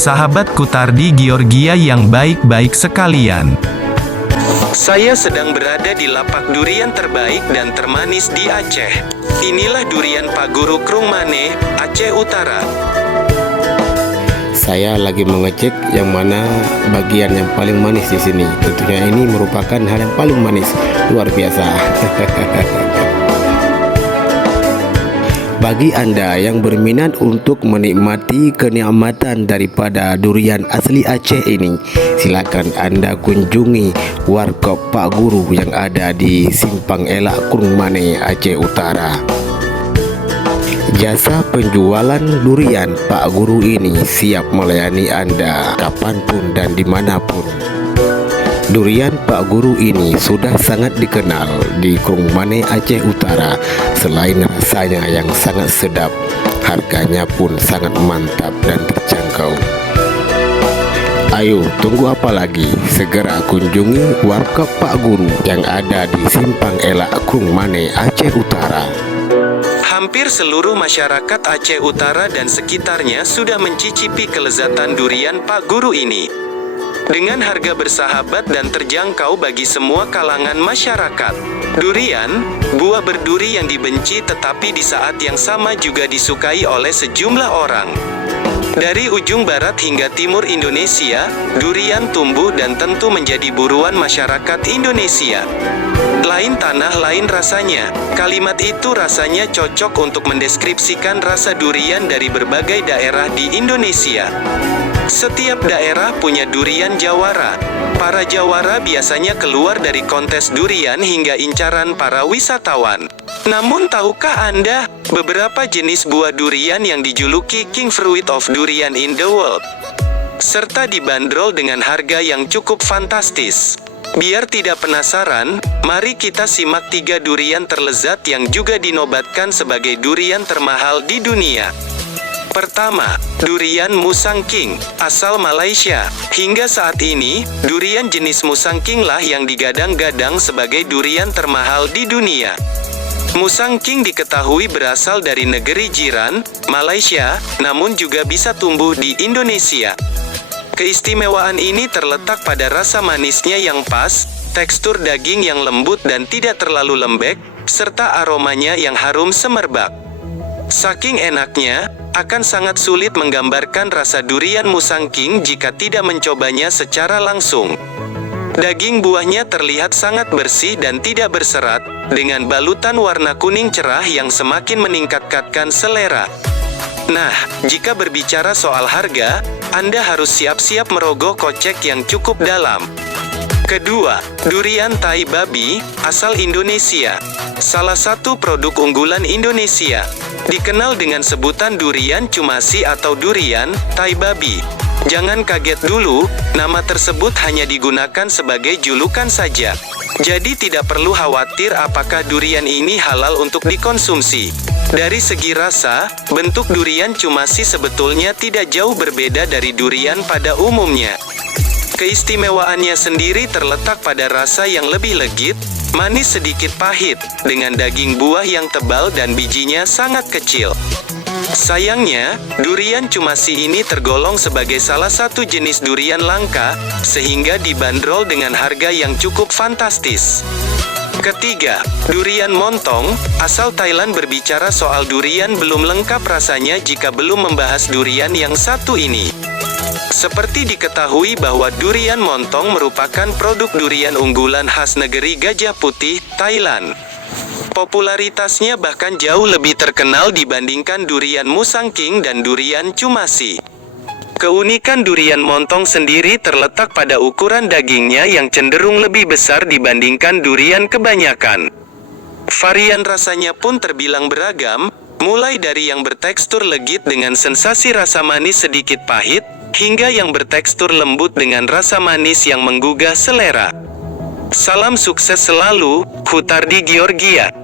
sahabat Kutardi Georgia yang baik-baik sekalian. Saya sedang berada di lapak durian terbaik dan termanis di Aceh. Inilah durian Pak Guru Krung Mane, Aceh Utara. Saya lagi mengecek yang mana bagian yang paling manis di sini. Tentunya ini merupakan hal yang paling manis, luar biasa. Bagi Anda yang berminat untuk menikmati kenikmatan daripada durian asli Aceh ini, silakan Anda kunjungi Warkop Pak Guru yang ada di Simpang Elak Krung Mane, Aceh Utara. Jasa penjualan durian Pak Guru ini siap melayani Anda kapanpun dan dimanapun. Durian Pak Guru ini sudah sangat dikenal di Krung Mane, Aceh Utara. Selain rasanya yang sangat sedap, harganya pun sangat mantap dan terjangkau. Ayo, tunggu apa lagi? Segera kunjungi Warkop Pak Guru yang ada di Simpang Elak Krung Mane, Aceh Utara. Hampir seluruh masyarakat Aceh Utara dan sekitarnya sudah mencicipi kelezatan durian Pak Guru ini. Dengan harga bersahabat dan terjangkau bagi semua kalangan masyarakat. Durian, buah berduri yang dibenci tetapi di saat yang sama juga disukai oleh sejumlah orang. Dari ujung barat hingga timur Indonesia, durian tumbuh dan tentu menjadi buruan masyarakat Indonesia. Lain tanah lain rasanya. Kalimat itu rasanya cocok untuk mendeskripsikan rasa durian dari berbagai daerah di Indonesia. Setiap daerah punya durian jawara. Para jawara biasanya keluar dari kontes durian hingga incaran para wisatawan. Namun tahukah Anda, beberapa jenis buah durian yang dijuluki King Fruit of Durian in the World, serta dibanderol dengan harga yang cukup fantastis. Biar tidak penasaran, mari kita simak 3 durian terlezat yang juga dinobatkan sebagai durian termahal di dunia. Pertama, durian Musang King, asal Malaysia. Hingga saat ini, durian jenis Musang King lah yang digadang-gadang sebagai durian termahal di dunia. Musang King diketahui berasal dari negeri jiran, Malaysia, namun juga bisa tumbuh di Indonesia. Keistimewaan ini terletak pada rasa manisnya yang pas, tekstur daging yang lembut dan tidak terlalu lembek, serta aromanya yang harum semerbak. Saking enaknya, akan sangat sulit menggambarkan rasa durian Musang King jika tidak mencobanya secara langsung. Daging buahnya terlihat sangat bersih dan tidak berserat, dengan balutan warna kuning cerah yang semakin meningkatkan selera. Nah, jika berbicara soal harga, Anda harus siap-siap merogoh kocek yang cukup dalam. Kedua, durian tai babi, asal Indonesia. Salah satu produk unggulan Indonesia. Dikenal dengan sebutan durian cumasi atau durian tai babi. Jangan kaget dulu, nama tersebut hanya digunakan sebagai julukan saja. Jadi tidak perlu khawatir apakah durian ini halal untuk dikonsumsi. Dari segi rasa, bentuk durian cumasi sebetulnya tidak jauh berbeda dari durian pada umumnya. Keistimewaannya sendiri terletak pada rasa yang lebih legit, manis sedikit pahit, dengan daging buah yang tebal dan bijinya sangat kecil. Sayangnya, durian cumasi ini tergolong sebagai salah satu jenis durian langka, sehingga dibanderol dengan harga yang cukup fantastis. Ketiga, durian montong, asal Thailand. Berbicara soal durian belum lengkap rasanya jika belum membahas durian yang satu ini. Seperti diketahui bahwa durian montong merupakan produk durian unggulan khas negeri Gajah Putih, Thailand. Popularitasnya bahkan jauh lebih terkenal dibandingkan durian Musang King dan durian cumasi. Keunikan durian montong sendiri terletak pada ukuran dagingnya yang cenderung lebih besar dibandingkan durian kebanyakan. Varian rasanya pun terbilang beragam, mulai dari yang bertekstur legit dengan sensasi rasa manis sedikit pahit, hingga yang bertekstur lembut dengan rasa manis yang menggugah selera. Salam sukses selalu, Kutardi Georgia.